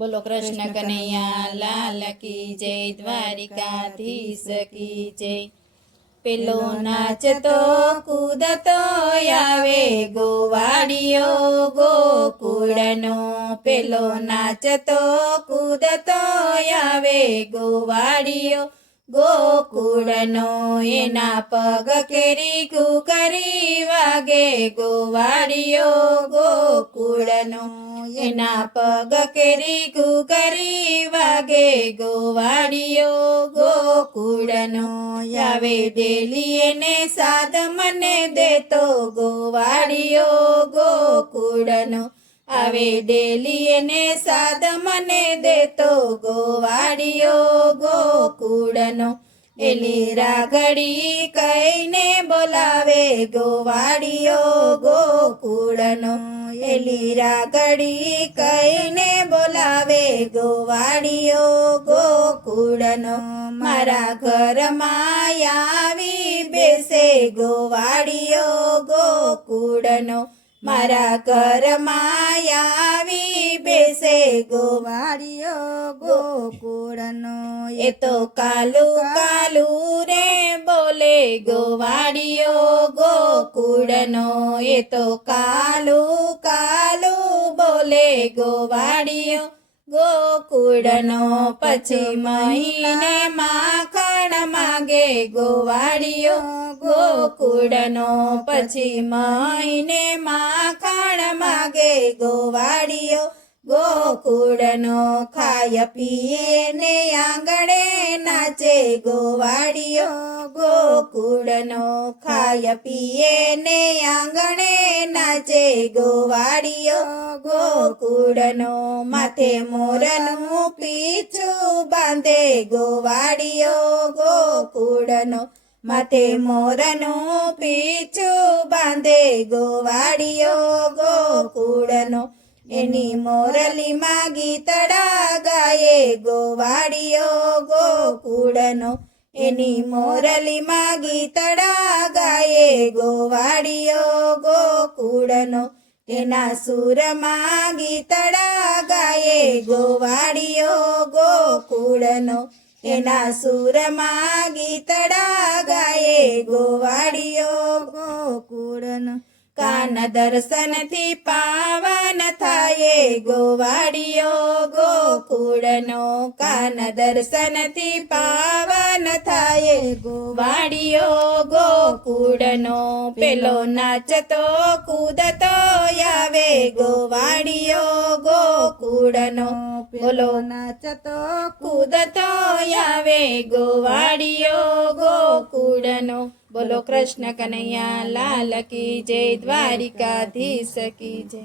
બોલો કૃષ્ણ કનૈયા લાલ કી જય, દ્વારિકાધીશ કી જય। પેલો નાચતો કૂદતો આવે ગોવાળિયો ગોકુળનો, પેલો નાચતો કૂદતો આવે ગોવાળિયો ગોકુળનો, એના પગ કેરી ઘૂઘરી વાગે ગોવાળિયો ગોકુળનો, એના પગ કેરી ઘૂઘરી વાગે ગોવાળિયો ગોકુળનો, આવે ડેલી એને સાદ મને દેતો ગોવાળિયો ગોકુળનો, આવે ડેલી એને સાદ મને દેતો ગોવાળિયો ગોકુળનો, એલી રાઘડી કહીને બોલાવે ગોવાળિયો ગોકુળનો, એલી રાઘડી કહીને બોલાવે ગોવાળિયો ગોકુળનો, મારા ઘરમાં આવી બેસે ગોવાળિયો ગોકુળનો, મારા ઘરમાં આવી બેસે ગોવાળિયો ગોકુળનો, એ તો કાલુ કાલુ રે બોલે ગોવાળિયો ગોકુળનો, એ તો કાલુ કાલુ બોલે ગોવાળિયો ગોકુળનો, પછી મહિને માખણ માગે ગોવાળિયો ગોકુળનો, પછી મહિને માખણ માગે ગોવાળિયો ગોકુળનો, ખાય પીએ ને આંગણે નાચે ગોવાળિયો ગોકુળનો, ખાય પીએ ને આંગણે નાચે ગોવાળિયો ગોકુળનો, માથે મોરનું પીછું બાંધે ગોવાળિયો ગોકુળનો, માથે મોરનું પીછું બાંધે ગોવાળિયો ગોકુળનો, એની મોરલીમાં ગીતડા ગાયે ગોવાળિયો ગોકુળનો, એની મોરલીમાં ગીતડા ગાયે ગોવાળિયો ગોકુળનો, એના સુરમાં ગીતડા ગાયે ગોવાળિયો ગોકુળનો, એના સુરમાં ગીતડા ગાયે ગોવાળિયો ગોકુળનો, કાન દર્શનથી પાવન થાય ગોવાળિયો ગોકુળનો, કાન દર્શનથી પાવન થાય ગોવાળિયો ગોકુળનો, પેલો નાચતો કૂદતો આવે ગોવાળિયો ગોકુળનો, બોલો નાચતો કૂદતો આવે ગોવાળિયો ગોકુળનો, બોલો કૃષ્ણ કનૈયા લાલ કી જય, દ્વારિકાધીશ કી જય।